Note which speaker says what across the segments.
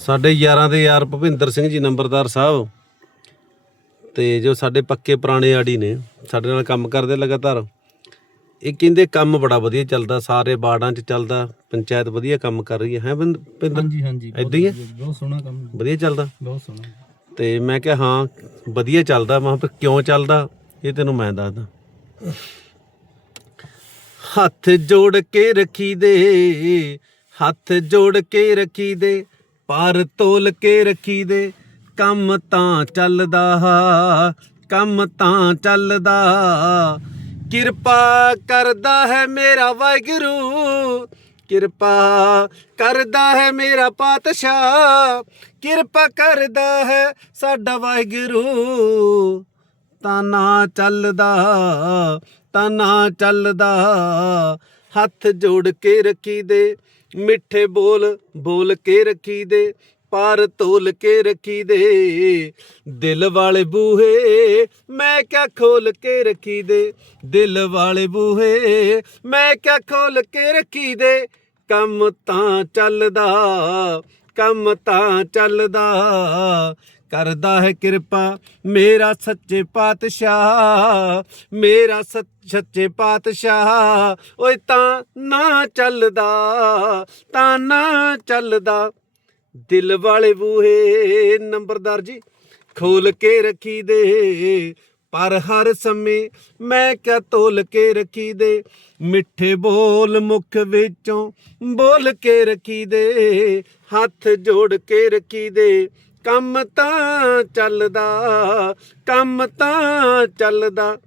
Speaker 1: ਸਾਡੇ ਯਾਰਾਂ ਦੇ ਯਾਰ ਭੁਪਿੰਦਰ ਸਿੰਘ ਜੀ ਨੰਬਰਦਾਰ ਸਾਹਿਬ। ਤੇ ਜੋ ਸਾਡੇ ਪੱਕੇ ਪੁਰਾਣੇ ਆੜੀ ਨੇ ਸਾਡੇ ਨਾਲ ਕੰਮ ਕਰਦੇ ਲਗਾਤਾਰ। ਇਹ ਕਹਿੰਦੇ ਕੰਮ ਬੜਾ ਵਧੀਆ ਚੱਲਦਾ ਸਾਰੇ ਬਾੜਾਂ 'ਚ ਚੱਲਦਾ ਪੰਚਾਇਤ ਵਧੀਆ ਕੰਮ ਕਰ ਰਹੀ ਹੈ। ਹੈ ਭੁਪਿੰਦਰ
Speaker 2: ਹਾਂਜੀ ਹਾਂਜੀ ਬਹੁਤ
Speaker 1: ਹੀ ਹੈ?
Speaker 2: ਵਧੀਆ, ਬਹੁਤ ਸੋਹਣਾ ਕੰਮ
Speaker 1: ਵਧੀਆ ਚੱਲਦਾ?
Speaker 2: ਬਹੁਤ ਸੋਹਣਾ।
Speaker 1: ਤੇ ਮੈਂ ਕਿਹਾ ਹਾਂ ਵਧੀਆ ਚੱਲਦਾ। ਮੈਂ ਕਿਹਾ ਕਿਉਂ ਚੱਲਦਾ? ਇਹ ਤੈਨੂੰ ਮੈਂ ਦੱਸਦਾ। ਹੱਥ ਜੋੜ ਕੇ ਰੱਖੀ ਦੇ ਹੱਥ ਜੋੜ ਕੇ ਰੱਖੀ ਦੇ। ਪਰ ਤੋਲ ਕੇ ਰੱਖੀ ਦੇ, ਕੰਮ ਤਾਂ ਚੱਲਦਾ, ਕੰਮ ਤਾਂ ਚੱਲਦਾ। ਕਿਰਪਾ ਕਰਦਾ ਹੈ ਮੇਰਾ ਵਾਹਿਗੁਰੂ, ਕਿਰਪਾ ਕਰਦਾ ਹੈ ਮੇਰਾ ਪਾਤਸ਼ਾਹ, ਕਿਰਪਾ ਕਰਦਾ ਹੈ ਸਾਡਾ ਵਾਹਿਗੁਰੂ। ਤਾਂ ਨਾ ਚੱਲਦਾ, ਤਾਂ ਨਾ ਚੱਲਦਾ ਹੱਥ ਜੋੜ ਕੇ ਰੱਖੀ ਦੇ ਮਿੱਠੇ ਬੋਲ ਬੋਲ ਕੇ ਰੱਖੀ ਦੇ ਪਾਰ ਤੋਲ ਕੇ ਰੱਖੀ ਦੇ ਦਿਲ ਵਾਲੇ ਬੂਹੇ ਮੈਂ ਕਿਆ ਖੋਲ ਕੇ ਰੱਖੀ ਦੇ ਦਿਲ ਵਾਲੇ ਬੂਹੇ ਮੈਂ ਕਿਆ ਖੋਲ ਕੇ ਰੱਖੀ ਦੇ ਕੰਮ ਤਾਂ ਚੱਲਦਾ, ਕੰਮ ਤਾਂ ਚੱਲਦਾ। ਕਰਦਾ ਹੈ ਕਿਰਪਾ, ਮੇਰਾ ਸੱਚੇ ਪਾਤਸ਼ਾਹ, ਮੇਰਾ ਸੱਚ- ਸੱਚੇ ਪਾਤਸ਼ਾਹ, ਓਏ ਤਾਂ ਨਾ ਚੱਲਦਾ, ਤਾਂ ਨਾ ਚੱਲਦਾ। ਦਿਲ ਵਾਲੇ ਬੂਹੇ, ਨੰਬਰਦਾਰ ਜੀ, ਖੋਲ ਕੇ ਰੱਖੀ ਦੇ, ਪਰ ਹਰ ਸਮੇਂ ਮੈਂ ਕਿਆ ਤੋਲ ਕੇ ਰੱਖੀ ਦੇ, ਮਿੱਠੇ ਬੋਲ ਮੁਖ ਵਿੱਚੋਂ ਬੋਲ ਕੇ ਰੱਖੀ ਦੇ, ਹੱਥ ਜੋੜ ਕੇ ਰੱਖੀ ਦੇ ਕੰਮ ਤਾਂ ਚੱਲਦਾ, ਕੰਮ ਤਾਂ ਚੱਲਦਾ।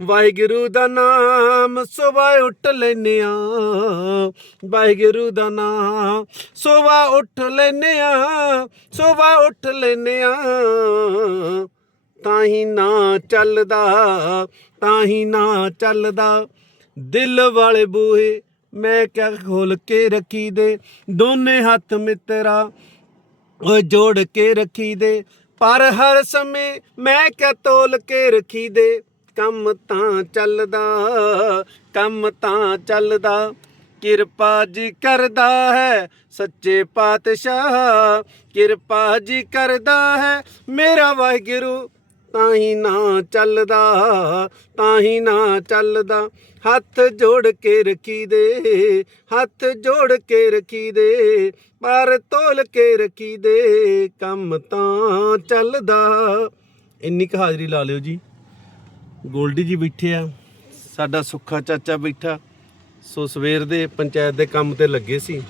Speaker 1: ਵਾਹਿਗੁਰੂ ਦਾ ਨਾਮ ਸੁਬਾ ਉੱਠ ਲੈਨੇ ਆ। ਵਾਹਿਗੁਰੂ ਦਾ ਨਾਮ ਸੁਬਾ ਉੱਠ ਲੈਨੇ ਆ। ਸੁਬਾ ਉੱਠ ਲੈਨੇ ਆ। ਤਾਂ ਹੀ ਨਾ ਚੱਲਦਾ, ਤਾਂ ਹੀ ਨਾ ਚੱਲਦਾ। ਦਿਲ ਵਾਲੇ ਬੂਹੇ ਮੈਂ ਕਿਆ ਖੋਲ ਕੇ ਰੱਖੀ ਦੇ। ਦੋਨੇ ਹੱਥ ਮਿੱਤਰਾ ਓਏ ਜੋੜ ਕੇ ਰੱਖੀ ਦੇ ਪਰ ਹਰ ਸਮੇਂ ਮੈਂ ਕਿਆ ਤੋਲ ਕੇ ਰੱਖੀ ਦੇ ਕੰਮ ਤਾਂ ਚੱਲਦਾ, ਕੰਮ ਤਾਂ ਚੱਲਦਾ, ਕਿਰਪਾ ਜੀ ਕਰਦਾ ਹੈ ਸੱਚੇ ਪਾਤਸ਼ਾਹ, ਕਿਰਪਾ ਜੀ ਕਰਦਾ ਹੈ ਮੇਰਾ ਵਾਹਿਗੁਰੂ। ਤਾਂ ਹੀ ਨਾ ਚੱਲਦਾ ਤਾਂ ਹੀ ਨਾ ਚੱਲਦਾ। ਹੱਥ ਜੋੜ ਕੇ ਰੱਖੀ ਦੇ, ਹੱਥ ਜੋੜ ਕੇ ਰੱਖੀ ਦੇ, ਪਰ ਤੋਲ ਕੇ ਰੱਖੀ ਦੇ, ਕੰਮ ਤਾਂ ਚੱਲਦਾ। ਇੰਨੀ ਕੁ ਹਾਜ਼ਰੀ ਲਾ ਲਿਓ ਜੀ। ਗੋਲਡੀ ਜੀ ਬੈਠੇ ਆ, ਸਾਡਾ ਸੁੱਖਾ ਚਾਚਾ ਬੈਠਾ। ਸੋ ਸਵੇਰ ਦੇ ਪੰਚਾਇਤ ਦੇ ਕੰਮ ਤੇ ਲੱਗੇ ਸੀ।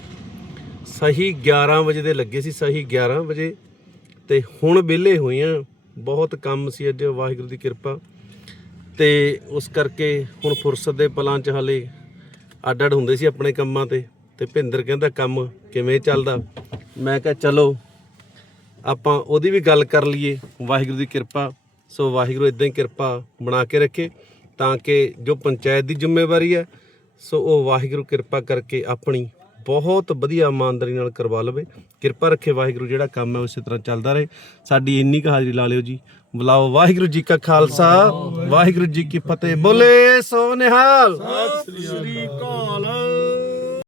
Speaker 1: ਸਹੀ 11 ਵਜੇ ਦੇ ਲੱਗੇ ਸੀ, ਸਹੀ 11 ਵਜੇ। ਤੇ ਹੁਣ ਵਿਹਲੇ ਹੋਏ ਆ। ਬਹੁਤ ਕੰਮ ਸੀ ਅੱਜ, ਵਾਹਿਗੁਰੂ ਦੀ ਕਿਰਪਾ। ਤੇ ਉਸ ਕਰਕੇ ਹੁਣ ਫੁਰਸਤ ਦੇ ਪਲਾਂ 'ਚ ਹਾਲੇ ਅੱਡ ਅੱਡ ਹੁੰਦੇ ਸੀ ਆਪਣੇ ਕੰਮਾਂ ਤੇ। ਤੇ ਭਿੰਦਰ ਕਹਿੰਦਾ, ਕੰਮ ਕਿਵੇਂ ਚੱਲਦਾ? ਮੈਂ ਕਿਹਾ, ਚਲੋ, ਆਪਾਂ ਉਹਦੀ ਵੀ ਗੱਲ ਕਰ ਲਈਏ। ਵਾਹਿਗੁਰੂ ਦੀ ਕਿਰਪਾ, ਸੋ ਵਾਹਿਗੁਰੂ ਇਦਾਂ ਹੀ ਕਿਰਪਾ ਬਣਾ ਕੇ ਰੱਖੇ ਤਾਂ ਕਿ ਜੋ ਪੰਚਾਇਤ ਦੀ ਜ਼ਿੰਮੇਵਾਰੀ ਹੈ, ਸੋ ਉਹ ਵਾਹਿਗੁਰੂ ਕਿਰਪਾ ਕਰਕੇ ਆਪਣੀ ਬਹੁਤ ਵਧੀਆ ਇਮਾਨਦਾਰੀ ਨਾਲ ਕਰਵਾ ਲਵੇ। ਕਿਰਪਾ ਰੱਖੇ ਵਾਹਿਗੁਰੂ, ਜਿਹੜਾ ਕੰਮ ਹੈ ਉਸੇ ਤਰ੍ਹਾਂ ਚੱਲਦਾ ਰਹੇ। ਸਾਡੀ ਇੰਨੀ ਕੁ ਹਾਜ਼ਰੀ ਲਾ ਲਿਓ ਜੀ। ਬੁਲਾਓ ਵਾਹਿਗੁਰੂ ਜੀ ਕਾ ਖਾਲਸਾ। ਵਾਹਿਗੁਰੂ ਜੀ ਕੀ ਫਤਿਹ। ਬੋਲੇ ਸੋ ਨਿਹਾਲ।
Speaker 3: ਸ੍ਰੀ ਅਕਾਲ।